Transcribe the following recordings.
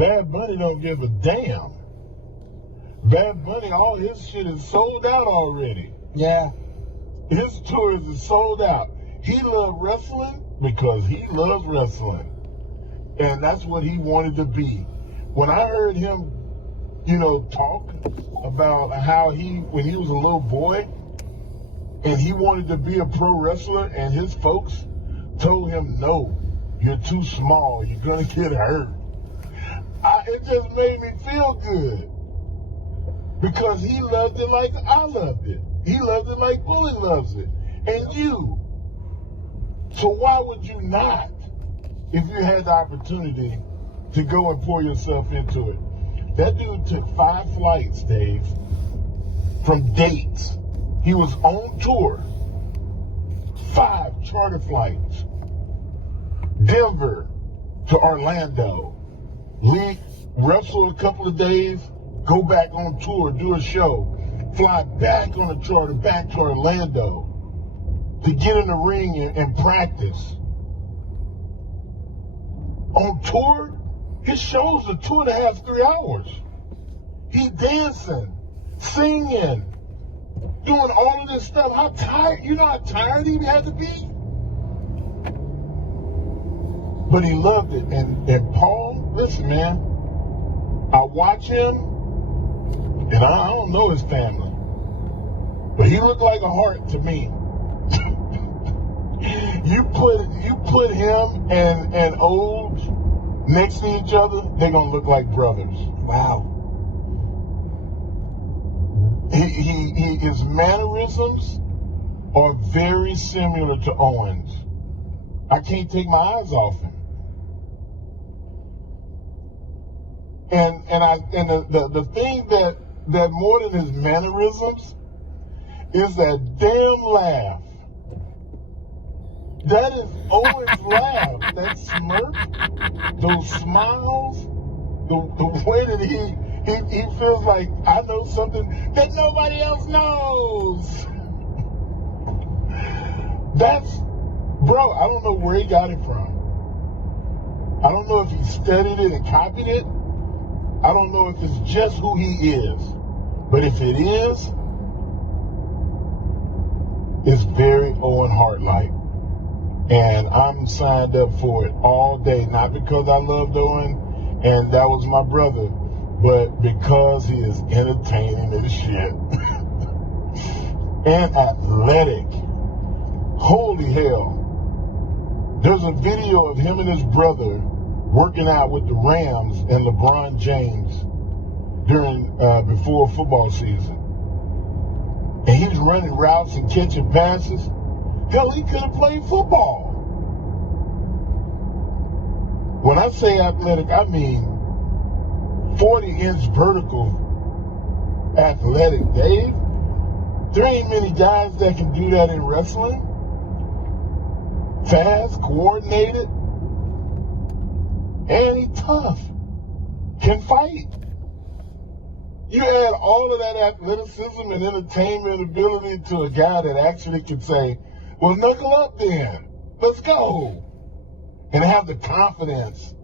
Bad Bunny don't give a damn. Bad Bunny, all his shit is sold out already. Yeah. His tours is sold out. He loved wrestling because he loves wrestling. And that's what he wanted to be. When I heard him, talk about how when he was a little boy, and he wanted to be a pro wrestler, and his folks told him, no, you're too small, you're going to get hurt. It just made me feel good. Because he loved it like I loved it. He loved it like Bully loves it. And you. So why would you not, if you had the opportunity to go and pour yourself into it? That dude took 5 flights, Dave, from dates. He was on tour. 5 charter flights. Denver to Orlando. Wrestle a couple of days, go back on tour, do a show, fly back on a charter back to Orlando to get in the ring and practice. On tour, his shows are 2.5, 3 hours. He dancing, singing, doing all of this stuff. How tired, how tired he had to be? But he loved it. And Paul, listen, man, I watch him, and I don't know his family, but he looked like a heart to me. You put him and Old next to each other, they're gonna look like brothers. Wow. His mannerisms are very similar to Owen's. I can't take my eyes off him. And the thing that more than his mannerisms is that damn laugh. That is Owen's laugh. That smirk, those smiles, the way that he feels like I know something that nobody else knows. Bro, I don't know where he got it from. I don't know if he studied it and copied it. I don't know if it's just who he is. But if it is, it's very Owen Hart-like. And I'm signed up for it all day. Not because I loved Owen and that was my brother, but because he is entertaining as shit. And athletic. Holy hell. There's a video of him and his brother working out with the Rams and LeBron James before football season. And he was running routes and catching passes. Hell, he could have played football. When I say athletic, I mean 40-inch vertical athletic, Dave. There ain't many guys that can do that in wrestling. Fast, coordinated, and he tough. Can fight. You add all of that athleticism and entertainment ability to a guy that actually can say, well, knuckle up then. Let's go. And have the confidence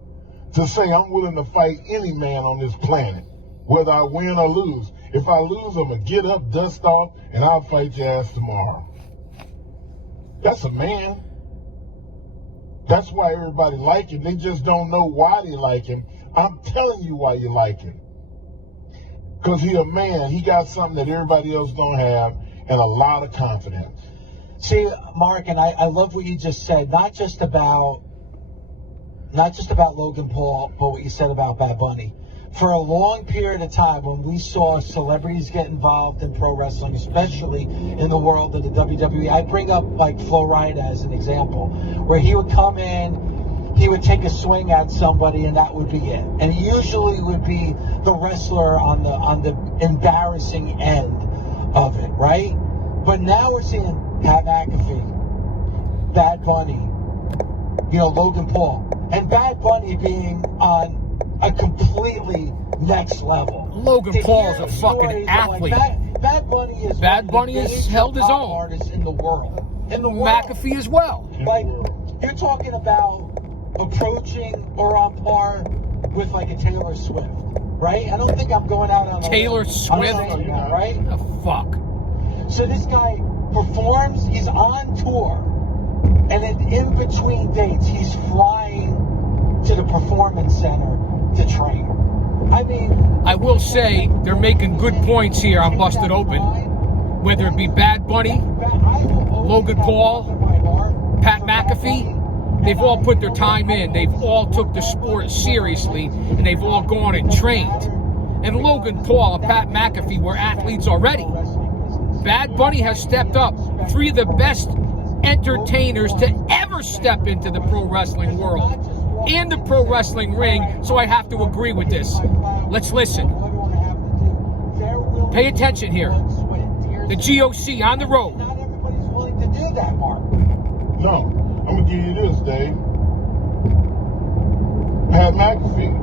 to say, I'm willing to fight any man on this planet, whether I win or lose. If I lose, I'm going to get up, dust off, and I'll fight your ass tomorrow. That's a man. That's why everybody like him. They just don't know why they like him. I'm telling you why you like him. Because he a man. He got something that everybody else don't have, and a lot of confidence. See, Mark, and I love what you just said. Not just about Logan Paul, but what you said about Bad Bunny. For a long period of time, when we saw celebrities get involved in pro wrestling, especially in the world of the WWE, I bring up like Flo Rida as an example, where he would come in, he would take a swing at somebody, and that would be it. And it usually would be the wrestler on the embarrassing end of it, right? But now we're seeing Pat McAfee, Bad Bunny, Logan Paul, and Bad Bunny being on a completely next level. Logan Paul's a fucking athlete. Like Bad Bunny has held his own. Artists in the world. McAfee as well. Like, you're talking about approaching or on par with like a Taylor Swift, right? I don't think I'm going out on a Taylor limb. Swift? I'm saying that, right? Oh, fuck. So this guy performs, he's on tour, and in between dates, he's flying to the Performance Center to train. I mean, I will say they're making good points here on Busted Open. Whether it be Bad Bunny, Logan Paul, Pat McAfee, they've all put their time in. They've all took the sport seriously, and they've all gone and trained. And Logan Paul and Pat McAfee were athletes already. Bad Bunny has stepped up. 3 of the best entertainers to ever step into the pro wrestling world and the pro wrestling ring, so I have to agree with this. Let's listen. Pay attention here. The GOC on the road. Not everybody's willing to do that, Mark. No, I'm gonna give you this, Dave. Pat McAfee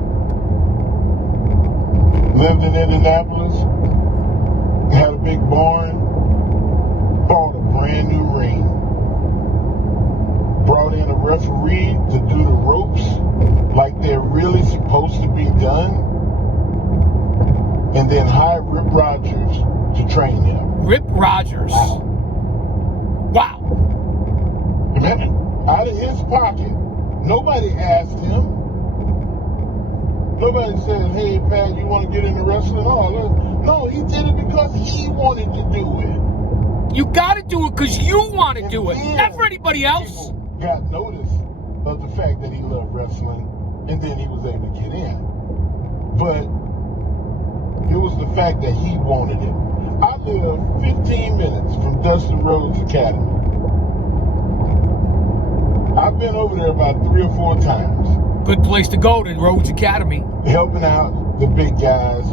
lived in Indianapolis, had a big barn, bought a brand new ring, brought in a referee to do the ropes like they're really supposed to be done, and then hired Rip Rogers to train him. Rip Rogers. Wow. Remember, out of his pocket, nobody asked him. Nobody said, hey, Pat, you want to get into wrestling? No, he did it because he wanted to do it. You got to do it because you want to do it, then not for anybody else. People got notice of the fact that he loved wrestling, and then he was able to get in. But it was the fact that he wanted it. I live 15 minutes from Dustin Rhodes Academy. I've been over there about 3 or 4 times. Good place to go to Rhodes Academy. Helping out the big guys,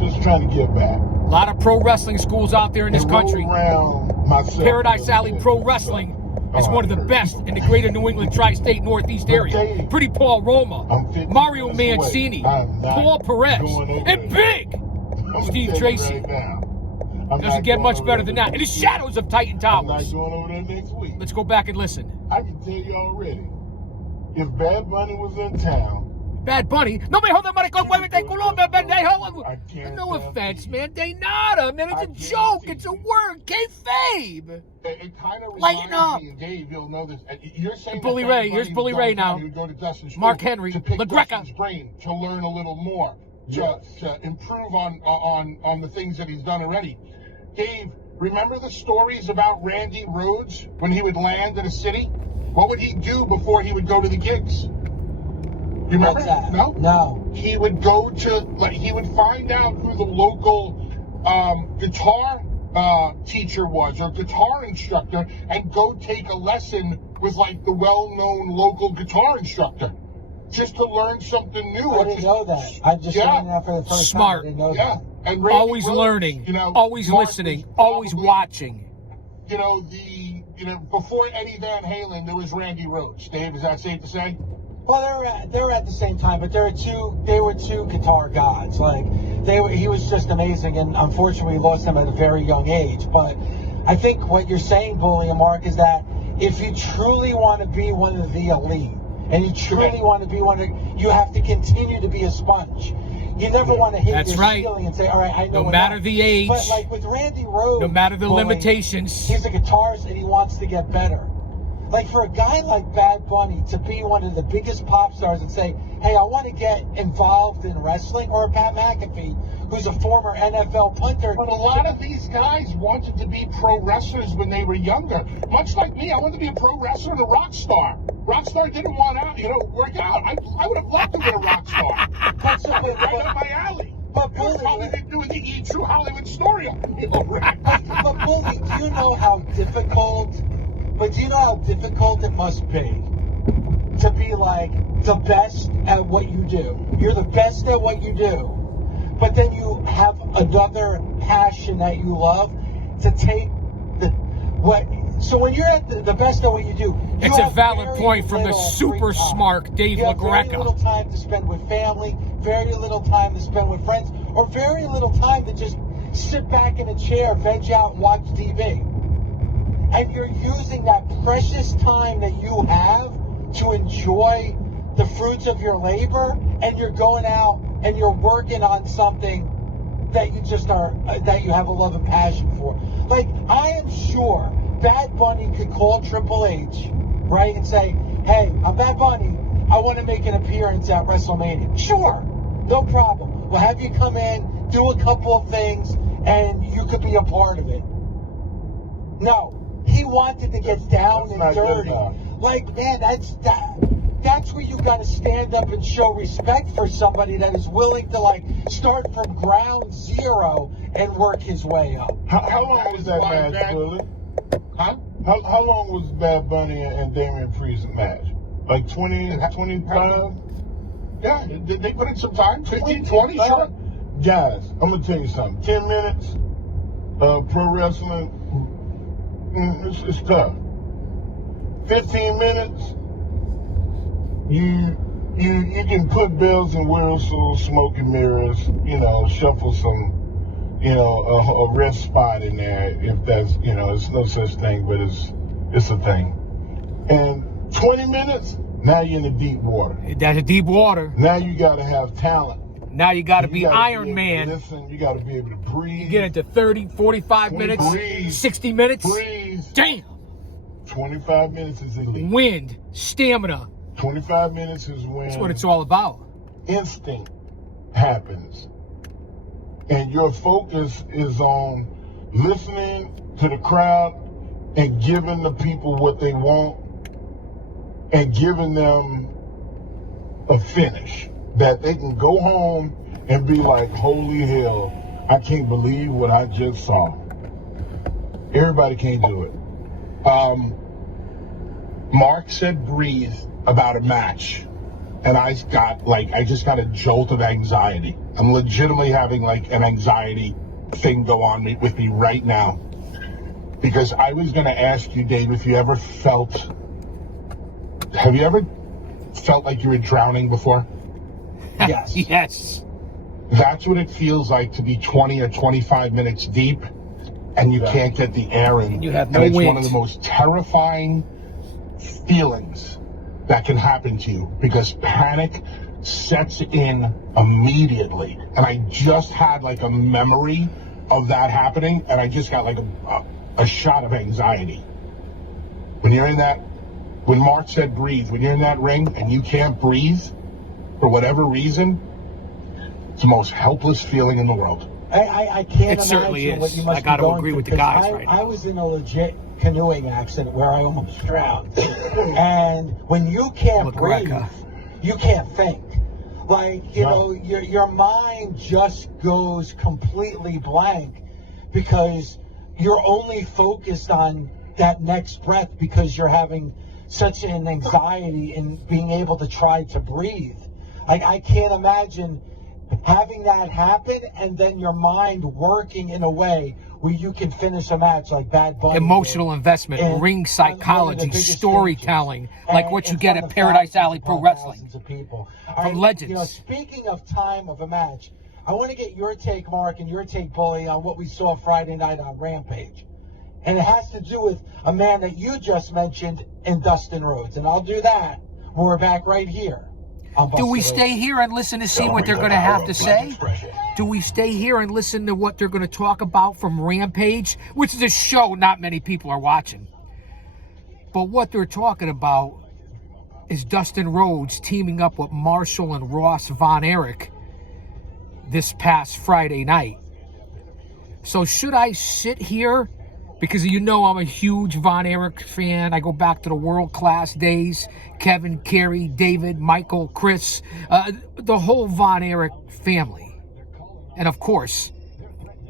just trying to give back. A lot of pro wrestling schools out there in this And roll country. around myself Paradise Alley Pro Wrestling is one of the best in the greater New England tri-state northeast area. Pretty Paul Roma, I'm 50 Mario minutes Mancini, away. I'm not Paul Perez, going over and there. Big I'm gonna Steve tell you Tracy. right now, I'm Doesn't not get going much over better there than that. In the next week. shadows of Titan I'm not Towers. going over there next week. Let's go back and listen. I can tell you already, if Bad Bunny was in town, Bad Bunny. No me jodas, maricón, muévete, Colombia, pendejo. I can't No offense, guarantee. man. They nada, man. It's I a can't joke. see It's a you. word. Kayfabe. It kind of Lighten reminds up. me, and Dave, you'll know this. You're saying Bully that Bad Ray. Here's Bunny Bully would Ray go down, now. He would go to Dustin's school Mark Henry, to pick LaGreca. Dustin's brain, to learn a little more, Yes. to improve on the things that he's done already. Dave, remember the stories about Randy Rhoads when he would land in a city? What would he do before he would go to the gigs? You remember? What's that? No? No. He would go to, he would find out who the local guitar teacher was, or guitar instructor, and go take a lesson with the well-known local guitar instructor, just to learn something new. I didn't know that. I'm just saying that for the first Smart. time. I didn't know Yeah. that. And Randy Always Rhoads, learning, always Mark listening, was always probably, watching. Before Eddie Van Halen, there was Randy Rhoads. Dave, is that safe to say? Well, they're at the same time, but they were two guitar gods. He was just amazing, and unfortunately we lost him at a very young age. But I think what you're saying, Bully and Mark, is that if you truly want to be one of the elite, and you truly want to be you have to continue to be a sponge. You never want to hit That's your right. ceiling and say, all right, I know No matter enough. the age, But with Randy Rhoads, no matter the Bully, limitations. he's a guitarist and he wants to get better. For a guy like Bad Bunny to be one of the biggest pop stars and say, hey, I want to get involved in wrestling, or Pat McAfee, who's a former NFL punter. But a lot of these guys wanted to be pro wrestlers when they were younger. Much like me, I wanted to be a pro wrestler and a rock star. Rock star didn't want to, work out. I would have loved to be a rock star. Right up my alley. But You would Bully, probably been doing the E! True Hollywood story. but Bully, do you know how difficult it must be to be the best at what you do? You're the best at what you do, but then you have another passion that you love to take so when you're at the best at what you do, It's a valid point from the super smart Dave You have very little LaGreca. time to spend with family, very little time to spend with friends, or very little time to just sit back in a chair, veg out, and watch TV. And you're using that precious time that you have to enjoy the fruits of your labor, and you're going out and you're working on something that you just are, that you have a love and passion for. Like, I am sure Bad Bunny could call Triple H, right, and say, hey, I'm Bad Bunny. I want to make an appearance at WrestleMania. Sure, no problem. We'll have you come in, do a couple of things, and you could be a part of it. No, he wanted to get down and dirty. Like, man, that's where you got to stand up and show respect for somebody that is willing to, like, start from ground zero and work his way up. How long was that match, Bully? Huh? How long was Bad Bunny and Damian Priest match? Like 20, 25? Yeah, they put in some time. 15, 20, sure. Guys, I'm going to tell you something. 10 minutes pro wrestling, it's tough. 15 minutes, you can put bells and whistles, smoke and mirrors, shuffle some, a rest spot in there if that's, it's no such thing, but it's a thing. And 20 minutes, now you're in the deep water. That's a deep water. Now you got to have talent. Now you got to be Iron Man. Listen, you got to be able to breathe. You get into 30, 45 minutes, breathe, 60 minutes. Breathe. Damn. 25 minutes is elite. Wind, stamina. 25 minutes is when That's what it's all about. instinct happens. And your focus is on listening to the crowd and giving the people what they want and giving them a finish that they can go home and be like, holy hell, I can't believe what I just saw. Everybody can't do it. Mark said breathe about a match, and I just got a jolt of anxiety. I'm legitimately having like an anxiety thing go on with me right now, because I was going to ask you, Dave, if you ever have you ever felt like you were drowning before? Yes. Yes. That's what it feels like to be 20 or 25 minutes deep and you can't get the air in. You have no and it's wind. one of the most terrifying feelings that can happen to you, because panic sets in immediately. And I just had like a memory of that happening, and I just got like a shot of anxiety. When you're in that, when Mark said breathe, when you're in that ring and you can't breathe for whatever reason, it's the most helpless feeling in the world. I can't It certainly imagine what is. you must I gotta be going agree through, with the because guys right now. I was in a legit canoeing accident where I almost drowned. And when you can't McGregor. breathe, you can't think. Like, your mind just goes completely blank because you're only focused on that next breath because you're having such an anxiety in being able to try to breathe. Like, I can't imagine having that happen and then your mind working in a way where you can finish a match like Bad Bunny. Emotional investment, and ring on one of psychology, the biggest storytelling, stages, like and what you in get front at of Paradise thousands Alley Pro upon Wrestling. thousands of people. From legends. Speaking of time of a match, I want to get your take, Mark, and your take, Bully, on what we saw Friday night on Rampage. And it has to do with a man that you just mentioned in Dustin Rhodes. And I'll do that when we're back right here. Do we stay here and listen to see what they're going to have to say? Do we stay here and listen to what they're going to talk about from Rampage? Which is a show not many people are watching. But what they're talking about is Dustin Rhodes teaming up with Marshall and Ross Von Erich this past Friday night. So should I sit here? Because I'm a huge Von Erich fan. I go back to the world-class days. Kevin, Kerry, David, Michael, Chris, the whole Von Erich family. And of course,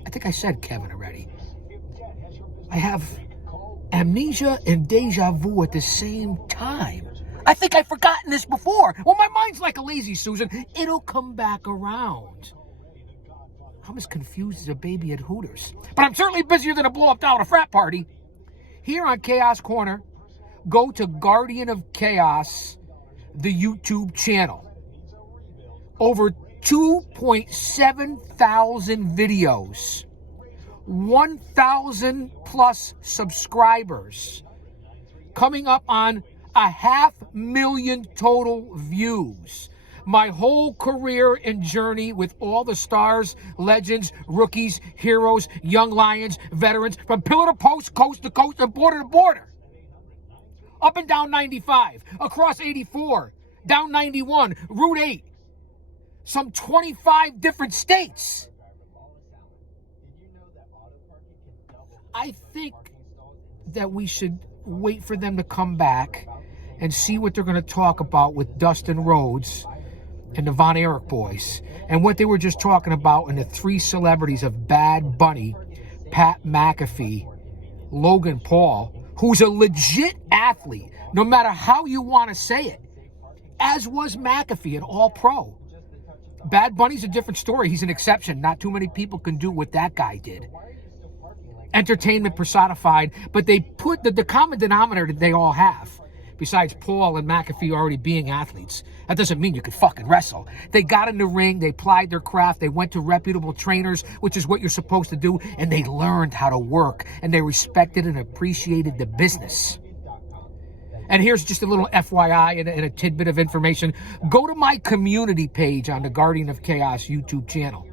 I think I said Kevin already. I have amnesia and deja vu at the same time. I think I've forgotten this before. Well, my mind's like a lazy Susan. It'll come back around. I'm as confused as a baby at Hooters. But I'm certainly busier than a blow-up doll at a frat party. Here on Chaos Corner, go to Guardian of Chaos, the YouTube channel. Over 2.7 thousand videos. 1,000 plus subscribers. Coming up on 500,000 total views. My whole career and journey with all the stars, legends, rookies, heroes, young lions, veterans, from pillar to post, coast to coast, and border to border. Up and down 95, across 84, down 91, Route 8. Some 25 different states. I think that we should wait for them to come back and see what they're going to talk about with Dustin Rhodes and the Von Erich boys, and what they were just talking about in the three celebrities of Bad Bunny, Pat McAfee, Logan Paul, who's a legit athlete, no matter how you want to say it, as was McAfee, an all-pro. Bad Bunny's a different story. He's an exception. Not too many people can do what that guy did. Entertainment personified, but they put the common denominator that they all have, besides Paul and McAfee already being athletes. That doesn't mean you could fucking wrestle. They got in the ring, they plied their craft, they went to reputable trainers, which is what you're supposed to do, and they learned how to work, and they respected and appreciated the business. And here's just a little FYI and a tidbit of information. Go to my community page on the Guardian of Chaos YouTube channel.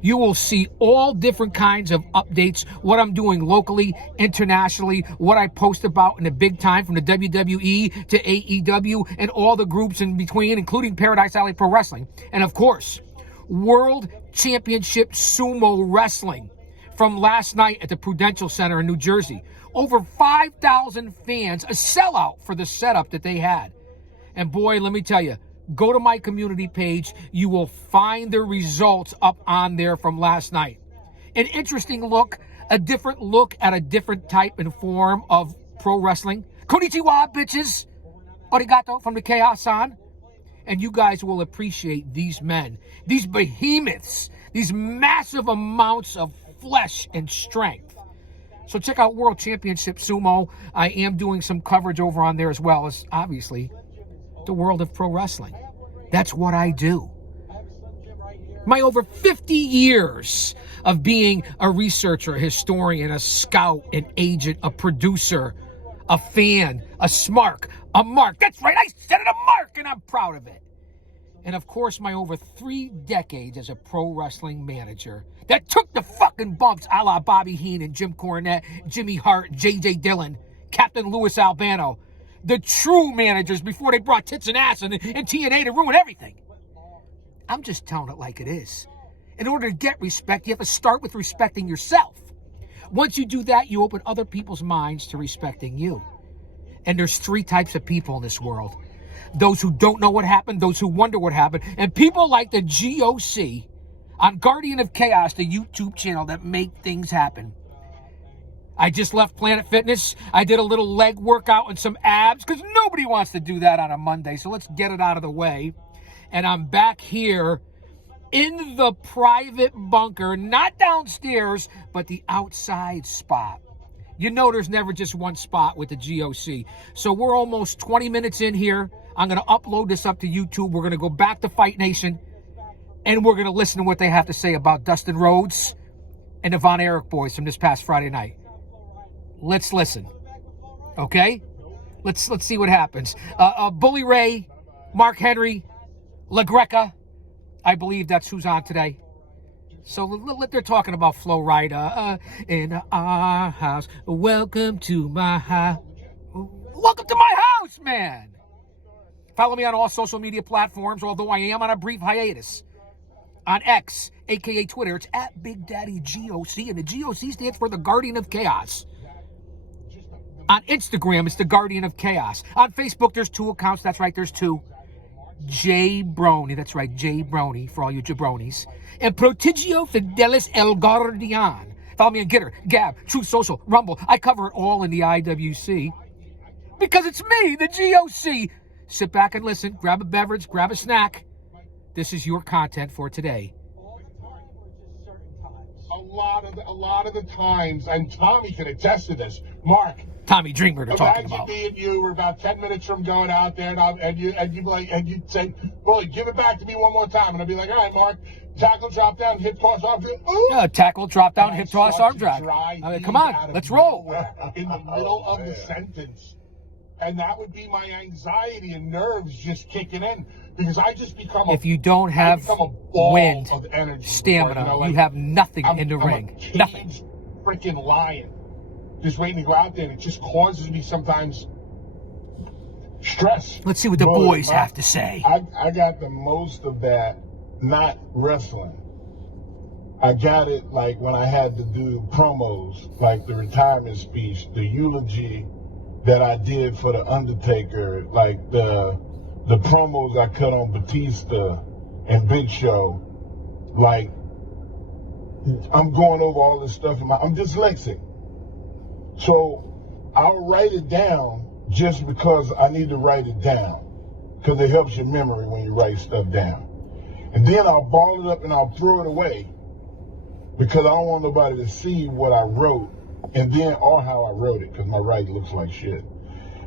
You will see all different kinds of updates, what I'm doing locally, internationally, what I post about in the big time from the WWE to AEW and all the groups in between, including Paradise Alley Pro Wrestling. And of course, World Championship Sumo Wrestling from last night at the Prudential Center in New Jersey. Over 5,000 fans, a sellout for the setup that they had. And boy, let me tell you, go to my community page. You will find the results up on there from last night. An interesting look, a different look at a different type and form of pro wrestling. Konnichiwa, bitches. Arigato from the Chaos-san. And you guys will appreciate these men, these behemoths, these massive amounts of flesh and strength. So check out World Championship Sumo. I am doing some coverage over on there as well as, obviously, the world of pro wrestling. That's what I do. My over 50 years of being a researcher, a historian, a scout, an agent, a producer, a fan, a smark, a mark. That's right, I said it, a mark, and I'm proud of it. And of course, my over 3 decades as a pro wrestling manager that took the fucking bumps a la Bobby Heenan, Jim Cornette, Jimmy Hart, J.J. Dillon, Captain Louis Albano. The true managers before they brought tits and ass and TNA to ruin everything. I'm just telling it like it is. In order to get respect, you have to start with respecting yourself. Once you do that, you open other people's minds to respecting you. And there's 3 types of people in this world. Those who don't know what happened, those who wonder what happened, and people like the GOC on Guardian of Chaos, the YouTube channel that make things happen. I just left Planet Fitness. I did a little leg workout and some abs because nobody wants to do that on a Monday. So let's get it out of the way. And I'm back here in the private bunker, not downstairs, but the outside spot. You know there's never just one spot with the GOC. So we're almost 20 minutes in here. I'm going to upload this up to YouTube. We're going to go back to Fight Nation. And we're going to listen to what they have to say about Dustin Rhodes and the Von Erich boys from this past Friday night. Let's listen, okay? Let's see what happens. Bully Ray, Mark Henry, LaGreca, I believe that's who's on today. So they're talking about Flo Rida in our house. Welcome to my house. Welcome to my house, man. Follow me on all social media platforms, although I am on a brief hiatus. On X, a.k.a. Twitter, it's at Big Daddy GOC, and the GOC stands for the Guardian of Chaos. On Instagram, it's the Guardian of Chaos. On Facebook, there's 2 accounts. That's right, there's 2. J Brony, that's right, J Brony, for all you jabronis. And Prodigio Fidelis El Guardian. Follow me on Gitter, Gab, Truth Social, Rumble. I cover it all in the IWC. Because it's me, the GOC. Sit back and listen, grab a beverage, grab a snack. This is your content for today. A lot of the times, and Tommy can attest to this, Mark. Tommy Dreamer they're talking about. Imagine me and you were about 10 minutes from going out there, and you'd say, "Bully, give it back to me one more time," and I'd be like, "All right, Mark, tackle, drop down, hip toss, arm drag." Tackle, drop down, hip toss, arm drag. Come on, let's roll. In the middle of the sentence. And that would be my anxiety and nerves just kicking in, because I just become If you don't have become a ball wind, of energy, stamina, you know, like, you have nothing in the I'm ring. a Nothing. caged freaking lion, just waiting to go out there, and it just causes me sometimes stress. Let's see what the Bullet, boys have to say. I got the most of that, not wrestling. I got it like when I had to do promos, like the retirement speech, the eulogy that I did for The Undertaker, like the promos I cut on Batista and Big Show. Like, I'm going over all this stuff. I'm dyslexic. So I'll write it down just because I need to write it down, because it helps your memory when you write stuff down. And then I'll ball it up and I'll throw it away, because I don't want nobody to see what I wrote and then or how I wrote it, because my writing looks like shit.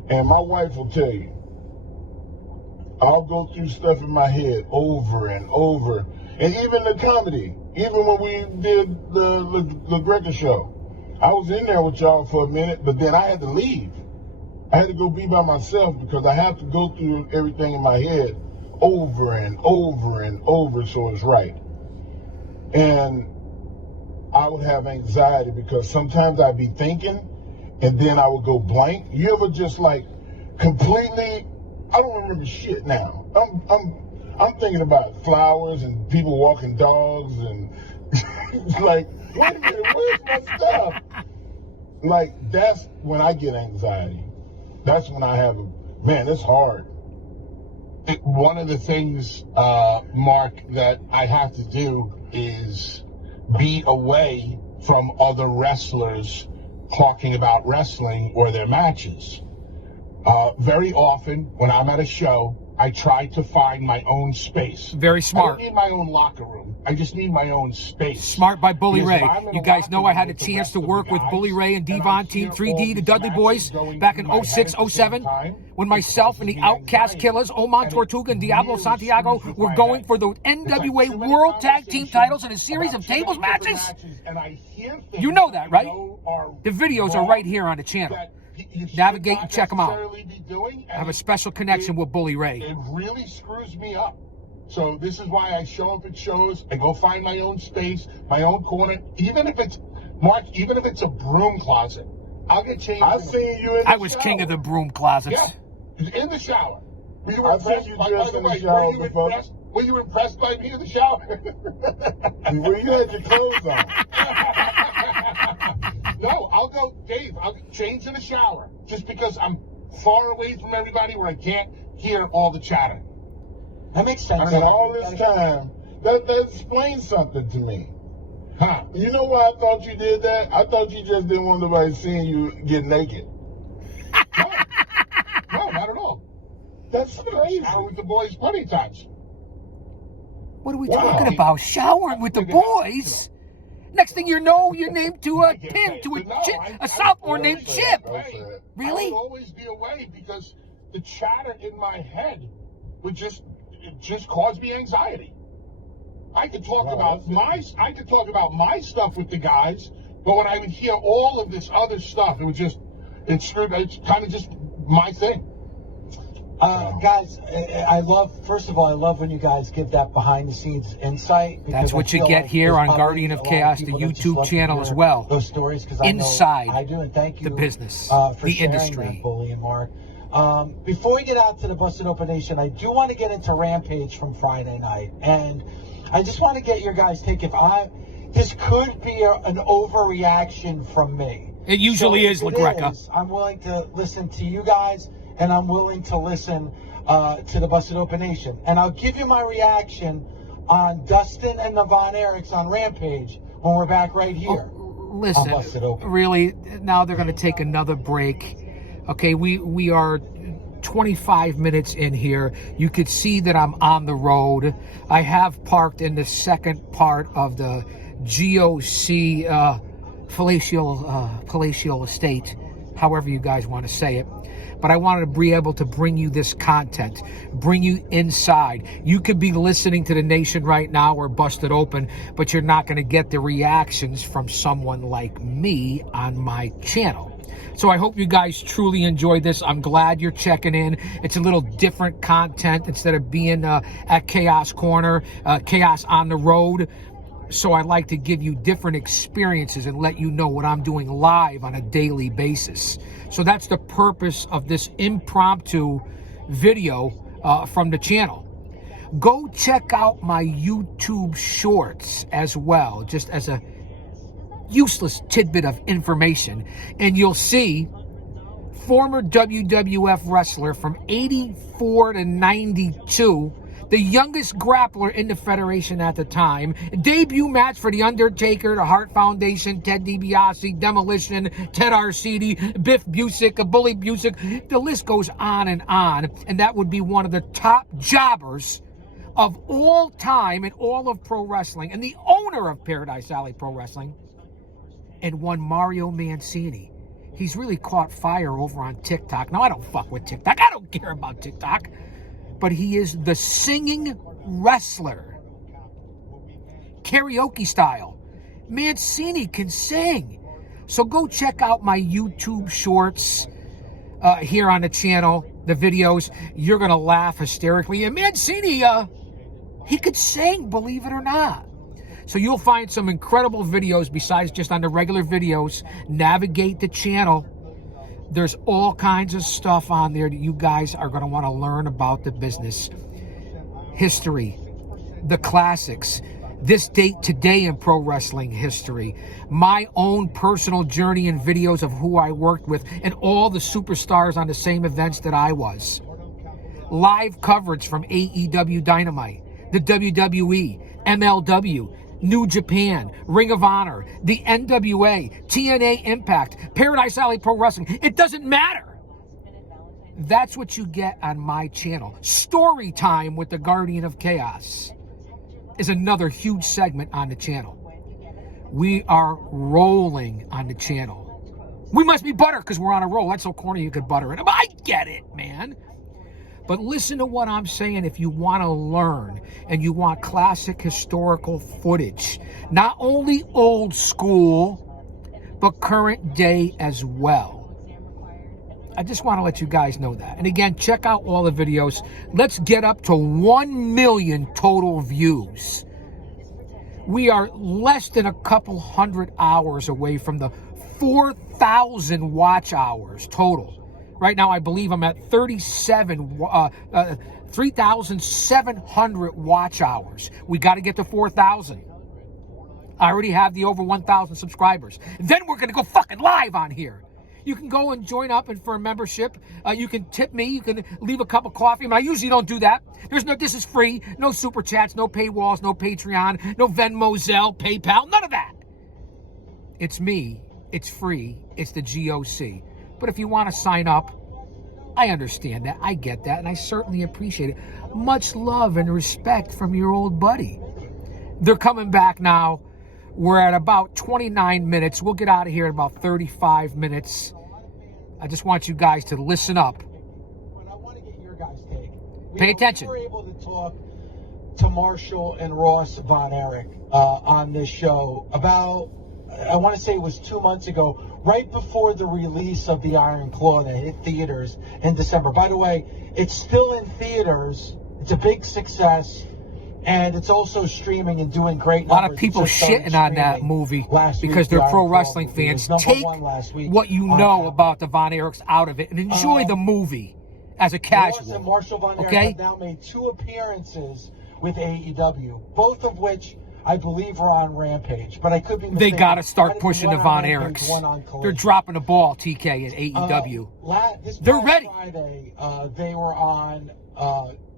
And my wife will tell you, I'll go through stuff in my head over and over. And even the comedy, even when we did the Greca show, I was in there with y'all for a minute, but then I had to leave. I had to go be by myself, because I have to go through everything in my head over and over and over so it's right. And I would have anxiety, because sometimes I'd be thinking and then I would go blank. You ever just like completely, I don't remember shit now. I'm thinking about flowers and people walking dogs and it's like, wait a minute, where's my stuff? Like, that's when I get anxiety. That's when I have man, it's hard. One of the things, Mark, that I have to do is be away from other wrestlers talking about wrestling or their matches. Very often, when I'm at a show, I try to find my own space. Very smart. I don't need my own locker room. I just need my own space. Smart by Bully Because Ray. if I'm in You a guys locker know I room had a with the chance rest to of the work with guys, Bully Ray and I Devon, Team hear all 3D, the these Dudley Boys, matches going back in through my head 06, at the 07, same time, when it myself and the causes me Outcast anxiety. Killers, Oman And it Tortuga and Diablo really Santiago, screws with were my going head. for the It's like NWA too many World Tag Team conversations titles in a series about of too many tables different matches. and I hear things You know that, right? I know are The videos are wrong, right here on the channel. that you should Navigate not and check 'em out. necessarily be doing, I have a and special connection with Bully Ray. it really screws me up. So this is why I show up at shows. I go find my own space, my own corner. Even if it's, Mark, even if it's a broom closet, I'll get changed. I seen you in the I was shower. king of the broom closets. Yeah, in the shower. Were you I've seen impressed? you By dressed the in the way, shower were you before. impressed? Were you impressed by me in the shower? Well, you had your clothes on. No, I'll go, Dave. I'll change in the shower just because I'm far away from everybody where I can't hear all the chatter. That makes sense. And all this time, that explains something to me. Huh? You know why I thought you did that? I thought you just didn't want nobody seeing you get naked. No, not at all. That's crazy. Shower with the boys plenty of times. What are we Wow. talking about? Showering with the boys? Next thing you know, you're named to a pin to a sophomore named Chip. Really? I would always be away because the chatter in my head would just cause me anxiety. I could talk about my stuff with the guys, but when I would hear all of this other stuff, it's kind of just my thing. Guys, first of all, I love when you guys give that behind the scenes insight. That's what you get here on Guardian of Chaos, the YouTube channel as well. Those stories, because Inside I do, and thank you the business, for the sharing industry. that, Bully and Mark. Before we get out to the Busted Open Nation, I do want to get into Rampage from Friday night, and I just want to get your guys' take. This could be an overreaction from me. It usually is, if it LaGreca. is, I'm willing to listen to you guys, and I'm willing to listen to the Busted Open Nation. And I'll give you my reaction on Dustin and the Von Erichs on Rampage when we're back right here. Listen, Busted Open. really, now they're going to take another break. Okay, we are 25 minutes in here. You could see that I'm on the road. I have parked in the second part of the GOC palatial estate, however you guys want to say it. But I wanted to be able to bring you this content, bring you inside. You could be listening to the nation right now or Busted Open, but you're not going to get the reactions from someone like me on my channel. So I hope you guys truly enjoyed this. I'm glad you're checking in. It's a little different content instead of being at Chaos Corner, Chaos on the road. So I like to give you different experiences and let you know what I'm doing live on a daily basis. So that's the purpose of this impromptu video from the channel. Go check out my YouTube shorts as well, just as a useless tidbit of information. And you'll see former WWF wrestler from 84 to 92, the youngest grappler in the Federation at the time, debut match for The Undertaker, the Hart Foundation, Ted DiBiase, Demolition, Ted Arcidi, Biff Busick, Bully Busick. The list goes on, and that would be one of the top jobbers of all time in all of pro wrestling, and the owner of Paradise Alley Pro Wrestling, and one Mario Mancini. He's really caught fire over on TikTok. Now, I don't fuck with TikTok. I don't care about TikTok. But he is the singing wrestler. Karaoke style. Mancini can sing. So go check out my YouTube shorts here on the channel, the videos. You're going to laugh hysterically. And Mancini, he could sing, believe it or not. So you'll find some incredible videos besides just on the regular videos. Navigate the channel. There's all kinds of stuff on there that you guys are going to want to learn about the business. History, the classics, this date today in pro wrestling history, my own personal journey and videos of who I worked with, and all the superstars on the same events that I was. Live coverage from AEW Dynamite, the WWE, MLW, New Japan, Ring of Honor, the NWA, TNA Impact, Paradise Alley Pro Wrestling. It doesn't matter. That's what you get on my channel. Story Time with the Guardian of Chaos is another huge segment on the channel. We are rolling on the channel. We must be butter because we're on a roll. That's so corny you could butter it. I get it, man. But listen to what I'm saying if you want to learn and you want classic historical footage. Not only old school, but current day as well. I just want to let you guys know that. And again, check out all the videos. Let's get up to 1 million total views. We are less than a couple hundred hours away from the 4,000 watch hours total. Right now, I believe I'm at 3,700 watch hours. We got to get to 4,000. I already have the over 1,000 subscribers. Then we're going to go fucking live on here. You can go and join up and for a membership. You can tip me. You can leave a cup of coffee. I mean, I usually don't do that. This is free. No super chats, no paywalls, no Patreon, no Venmo, Zelle, PayPal, none of that. It's me. It's free. It's the GOC. But if you want to sign up, I understand that. I get that. And I certainly appreciate it. Much love and respect from your old buddy. They're coming back now. We're at about 29 minutes. We'll get out of here in about 35 minutes. I just want you guys to listen up. But I want to get your guys' take. Pay attention. We were able to talk to Marshall and Ross Von Erich on this show about, I want to say it was 2 months ago, right before the release of The Iron Claw that hit theaters in December. By the way, it's still in theaters. It's a big success. And it's also streaming and doing great numbers. A lot of people shitting on that movie because they're pro wrestling fans. Take what you know about the Von Erichs out of it and enjoy the movie as a casual. Ross and Marshall Von Erich have now made 2 appearances with AEW, both of which I believe are on Rampage, but I could be mistaken. They got to start pushing the Von Erichs. They're dropping the ball, TK, at AEW. They're ready. Friday, they were on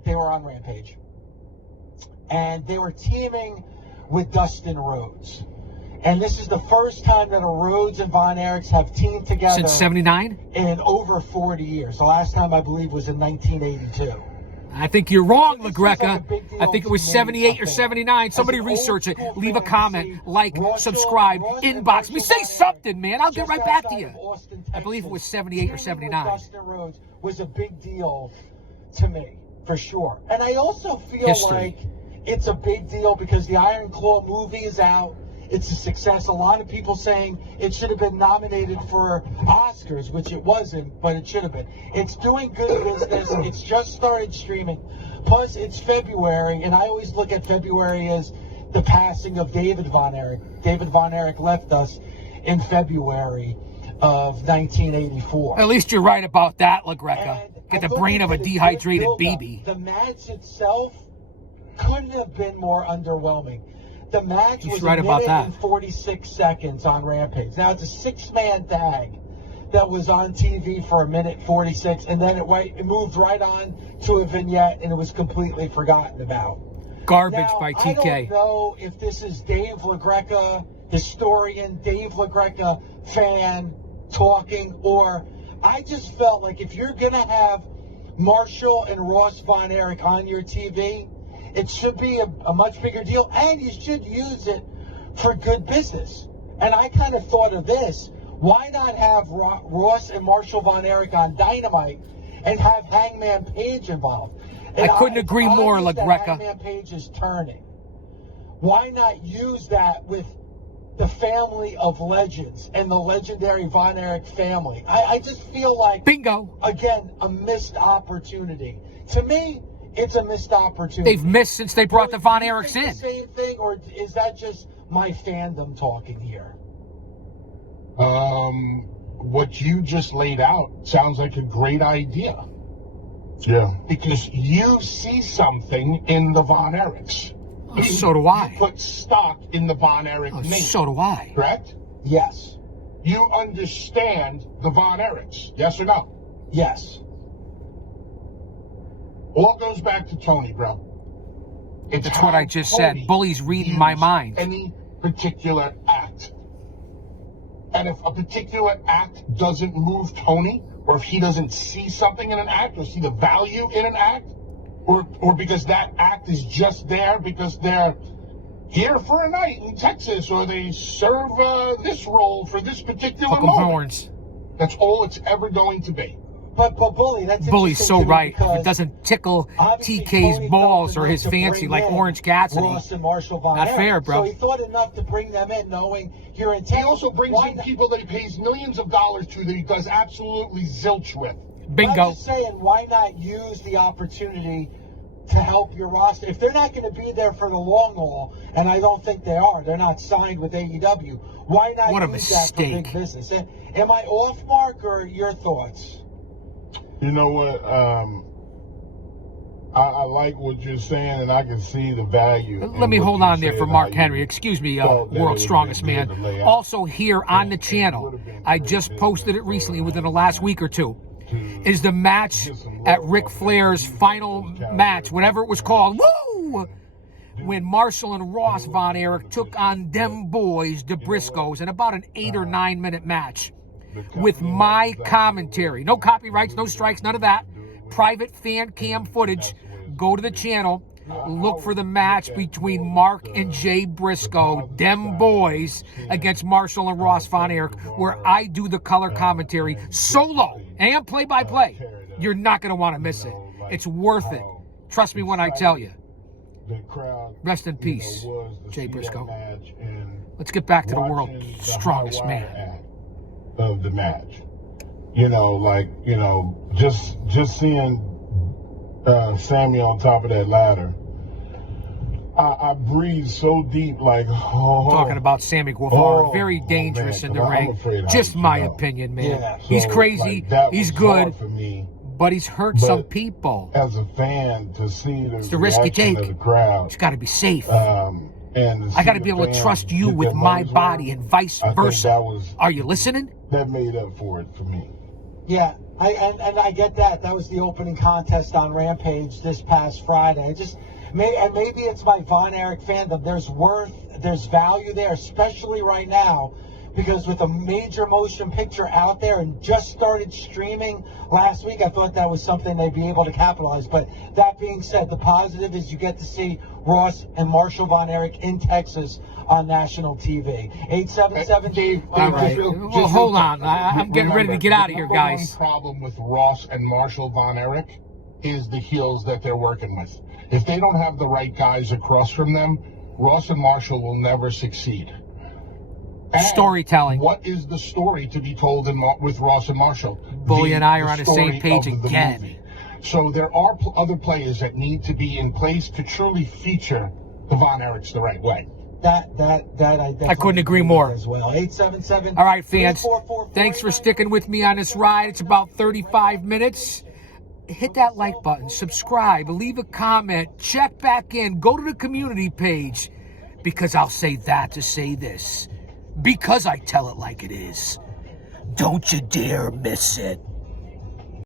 Rampage, and they were teaming with Dustin Rhodes. And this is the first time that a Rhodes and Von Erichs have teamed together since '79 in over 40 years. The last time I believe was in 1982. I think you're wrong, LaGreca. I think it was 78 or 79. Somebody research it. Leave a comment, like, subscribe, inbox me. Say something, man. I'll get right back to you. I believe it was 78 or 79. Dustin Rhodes was a big deal to me, for sure. And I also feel like it's a big deal because the Iron Claw movie is out. It's a success. A lot of people saying it should have been nominated for Oscars, which it wasn't, but it should have been. It's doing good business. It's just started streaming. Plus, it's February, and I always look at February as the passing of David Von Erich. David Von Erich left us in February of 1984. At least you're right about that, LaGreca. And Get I the thought brain they of a did good dehydrated build-up. BB. The match itself couldn't have been more underwhelming. The match He's was right a about minute that. and 46 seconds on Rampage. Now, it's a six-man tag that was on TV for a minute 46, and then it moved right on to a vignette, and it was completely forgotten about. Garbage Now, by I TK. don't know if this is Dave LaGreca, historian, Dave LaGreca fan talking, or I just felt like if you're going to have Marshall and Ross Von Erich on your TV, it should be a much bigger deal, and you should use it for good business. And I kind of thought of this. Why not have Ross and Marshall Von Erich on Dynamite and have Hangman Page involved? And I couldn't agree it's more, obvious that LaGreca. Hangman Page is turning. Why not use that with the family of legends and the legendary Von Erich family? I just feel like, Bingo. again, a missed opportunity. To me, it's a missed opportunity. They've missed since they brought the Do Von you Erichs think in. the same thing, or is that just my fandom talking here? What you just laid out sounds like a great idea. Yeah. Because you see something in the Von Erichs. Oh, so do I. You put stock in the Von Erich Oh, name. so do I. Correct? Yes. You understand the Von Erichs, yes or no? Yes. All goes back to Tony, bro. It's That's what how I just Tony said. Bully's reading my views mind. Any particular act. And if a particular act doesn't move Tony, or if he doesn't see something in an act, or see the value in an act, or because that act is just there because they're here for a night in Texas, or they serve this role for this particular Fuck 'em moment. horns. That's all it's ever going to be. But Bully, that's Bully's interesting so to me right. If because it doesn't tickle obviously TK's Tony balls felt or his enough to fancy bring like in Orange Cassidy, Ross and Marshall Von not Erich. fair, bro. So he thought enough to bring them in, knowing your He intent. also brings Why in not- people that he pays millions of dollars to that he does absolutely zilch with. I'm bingo. just saying, why not use the opportunity to help your roster? If they're not going to be there for the long haul, and I don't think they are, they're not signed with AEW, why not What a use that for mistake. big business? Am I off, Mark, or your thoughts? You know what? I like what you're saying, and I can see the value. Let me hold on there for Mark Henry. Excuse me, World's Strongest Man. Also here on the channel, I just posted it recently within the last week or two, is the match at Ric Flair's final match, whatever it was called. Woo! When Marshall and Ross Von Erich took on them boys, the Briscoes, in about an 8 or 9 minute match with my commentary. No copyrights, no strikes, none of that. Private fan cam footage. Go to the channel. Look for the match between Mark and Jay Briscoe, them boys, against Marshall and Ross Von Erich, where I do the color commentary solo and play-by-play. You're not going to want to miss it. It's worth it. Trust me when I tell you. Rest in peace, Jay Briscoe. Let's get back to the world's strongest man. Of the match. Just seeing Sammy on top of that ladder, I breathe so deep, like, Talking about Sammy Guevara, Oh, very dangerous man, in the 'cause I'm ring. afraid how Just he my came out. opinion, man. Yeah. He's So, crazy, that he's was good, hard for me but he's hurt But- some people. as a fan to see the the risk you reaction take. of the crowd. It's got to be safe. And I got to be able to trust you with my body and vice versa. Are you listening? That made up for it for me. Yeah, I get that. That was the opening contest on Rampage this past Friday. Maybe it's my Von Erich fandom. There's value there, especially right now, because with a major motion picture out there and just started streaming last week, I thought that was something they'd be able to capitalize. But that being said, the positive is you get to see Ross and Marshall Von Erich in Texas on national TV. 877 Dave, All right. Well, hold on. I'm getting ready to get out of here, guys. The number one problem with Ross and Marshall Von Erich is the heels that they're working with. If they don't have the right guys across from them, Ross and Marshall will never succeed. And Storytelling. What is the story to be told with Ross and Marshall? Bully and I are the on the same story page of the again. movie. So there are other players that need to be in place to truly feature the Von Erichs the right way. I couldn't agree more. as well. 877. All right, fans. 344 Thanks for sticking with me on this ride. It's about 35 minutes. Hit that like button, subscribe, leave a comment, check back in, go to the community page, because I'll say that to say this, because I tell it like it is. Don't you dare miss it.